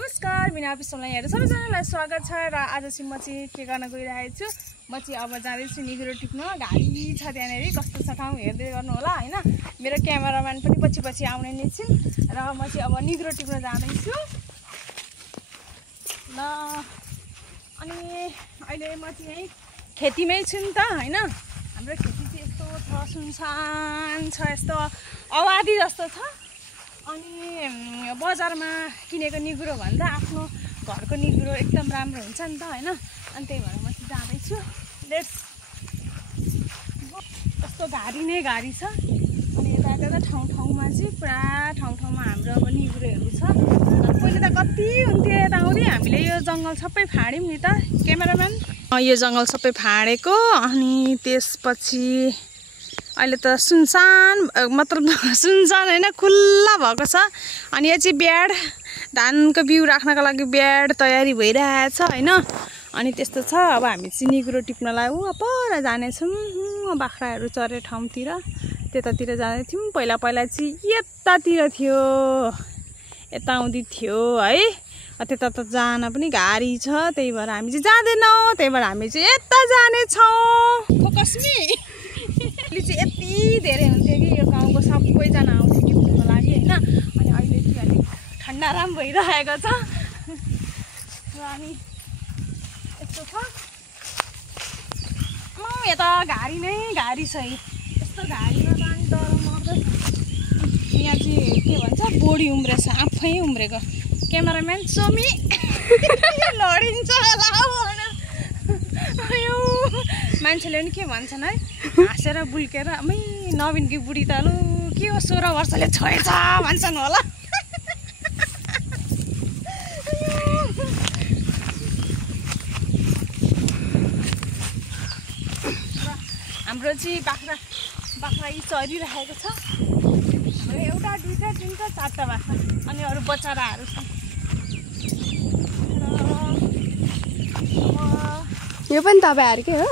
नमस्कार बिना एपिसोडमा हेरेर सबैजनालाई स्वागत छ र आज चाहिँ म चाहिँ के गर्न गइरहेको छु। म चाहिँ अब जाँदैछु निगुरो टिप्न। घारी छ त्यहाँनेरि, कस्तो छ ठाउँ हेर्दै गर्नु होला हैन। मेरो क्यामेराम्यान पनि पछि पछि आउने नै छिन् र म चाहिँ अब निगुरो टिप्न जाँदैछु ल। अनि अहिले म चाहिँ यही खेतीमै छु नि त हैन। हाम्रो खेती चाहिँ यस्तो छ, सुनसान छ, यस्तो आवादी जस्तो छ। अनि बजारमा किनेको निगुरो भन्दा आफ्नो घरको निगुरो एकदम राम्रो हुन्छ नि त हैन। अनि त्यही भएर म चाहिँ जाँदैछु। लेट्स कस्तो घारी नै घारी छ। अनि यता ठाउँ ठाउँमा चाहिँ पुरा ठाउँ ठाउँमा हाम्रो अब निगुरोहरू छ। पहिले त कति हुन्थ्यो यता आउँदै। हामीले यो जङ्गल सबै फाड्यौँ नि त क्यामेराम्यान। यो जङ्गल सबै फाडेको अनि त्यसपछि अहिले त सुनसान, मतलब सुनसान हैन, खुल्ला भएको छ। अनि यो चाहिँ ब्याड, धानको बिउ राख्नको लागि ब्याड तयारी भइरहेछ हैन। अनि त्यस्तो छ। अब हामी चाहिँ निगुरो टिप्नलाई पर जानेछौँ। बाख्राहरू चरे ठाउँतिर त्यतातिर जाँदै थियौँ। पहिला चाहिँ यतातिर थियो, यता आउँदै थियो है। त्यता त जान पनि गाडी छ, त्यही भएर हामी चाहिँ जाँदैनौँ। त्यही भएर हामी चाहिँ यता जानेछौँ। फोकसमी अहिले चाहिँ यति धेरै हुन्थ्यो कि यो गाउँको सबैजना आउँथ्यो टिप्नुको लागि हैन। अनि अहिले चाहिँ अलिक ठन्डा राम्रो भइरहेको छ। अनि यस्तो छ। यता घारी नै घारी छ। यस्तो घारीमा त अनि डर मर्दैछ। यहाँ चाहिँ के भन्छ, बोडी उम्रेछ, आफै उम्रेको। क्यामेराम्यान सोमी लडिन्छ मान्छेले पनि के भन्छन् है, हाँसेर बुल्केर मै नवीनकी बुढी त लु के हो 16 वर्षले छोएछ भन्छन् होला। हाम्रो चाहिँ बाख्रा यी चरिरहेको छ। हाम्रो एउटा दुईटा तिनवटा चारवटा बाख्रा अनि अरू बचराहरू छ। यो पनि तपाईँहरूकै हो?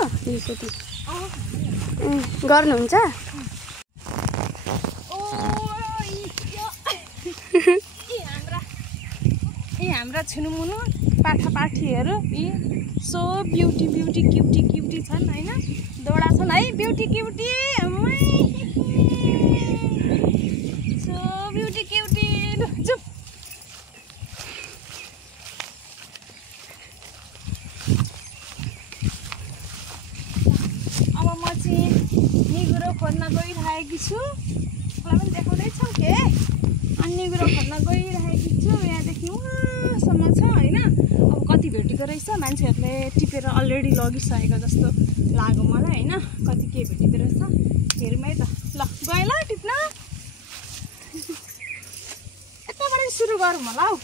गर्नुहुन्छ? हाम्रा छुनुमुनु पाठापाठीहरू यी सो क्युटी छन् हैन। दौडा छन् है, ब्युटी क्युटी सो क्युटी। चुप। अब म चाहिँ निगुरो खोज्न गइरहेकी छु। मलाई पनि देखाउँदैछौ के? अनि निगुरो खोज्न गइरहेकी छु। यहाँदेखि उहाँसम्म छ हैन। अब कति भेटेको रहेछ, मान्छेहरूले टिपेर अलरेडी लगिसकेको जस्तो लाग्यो मलाई हैन। कति के भेटिँदो रहेछ हेरौँ है त। ल गएँ ल टिप्न। यताबाट सुरु गरौँ होला हौ।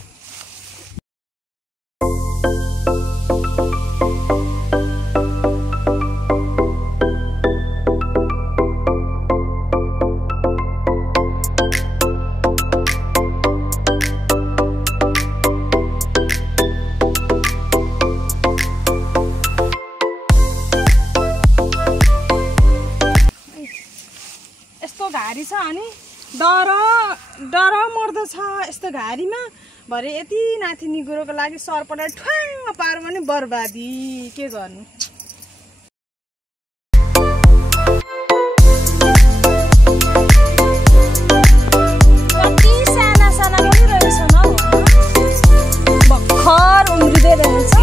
घारी छ अनि डर मर्दछ यस्तो घारीमा। भरे यति नाथी निगुरोको लागि सर्पलाई ठ्वाङ पार भने बर्बादी। के गर्नु? कति साना साना पनि रहेछन् हौ, भर्खर उम्रिँदै रहेछ।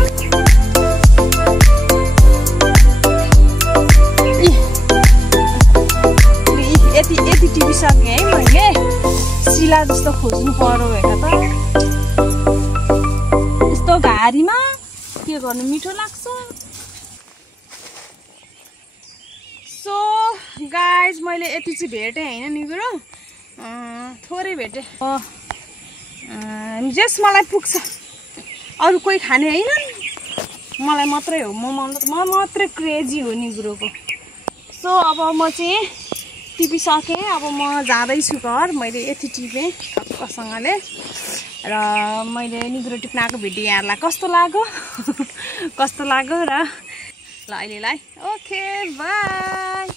यति टिपिसकेँ है मैले। शिला जस्तो खोज्नु पर्यो हेर त। यस्तो घारीमा के गर्नु, मिठो लाग्छ। सो गाइज मैले यति चाहिँ भेटेँ होइन निगुरो, थोरै भेटेँ। जस मलाई पुग्छ, अरू कोही खाने होइन, मलाई मात्रै हो। म मात्रै क्रेजी हो निगुरोको। सो अब म चाहिँ टिपिसकेँ। अब म जाँदैछु घर। मैले यति टिपेँ टक्कसँगले र मैले निगुरो टिप्न आएको भिडियो यहाँहरूलाई कस्तो लाग्यो र ल अहिलेलाई ओके बाई।